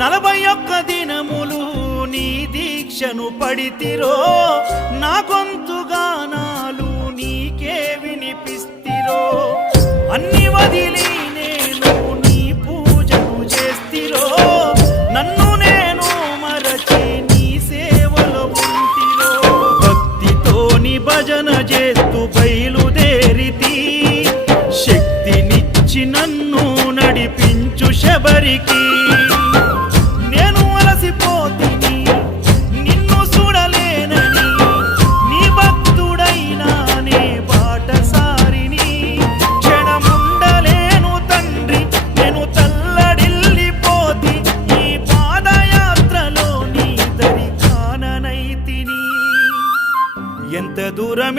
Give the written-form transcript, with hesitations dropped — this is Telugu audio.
41 దినములు నీ దీక్షను పడితిరో, నా గొంతు గానాలు నీకే వినిపిస్తిరో. అన్ని వదిలి నేను నీ పూజను చేస్తిరో, నన్ను నేను మరచి నీ సేవలో ఉంటిరో. భక్తితోని భజన చేస్తూ బయలుదేరితి, శక్తినిచ్చి నన్ను నడిపించు శబరికి. నేను అలసిపోతిని నిన్ను చూడలేనని, నీ భక్తుడైనా నే బాటసారిని. క్షణముండలేను తండ్రి నేను తల్లడిల్లిపోతి, ఈ పాదయాత్రలో నీ దరి కాననైతిని. ఎంత దూరం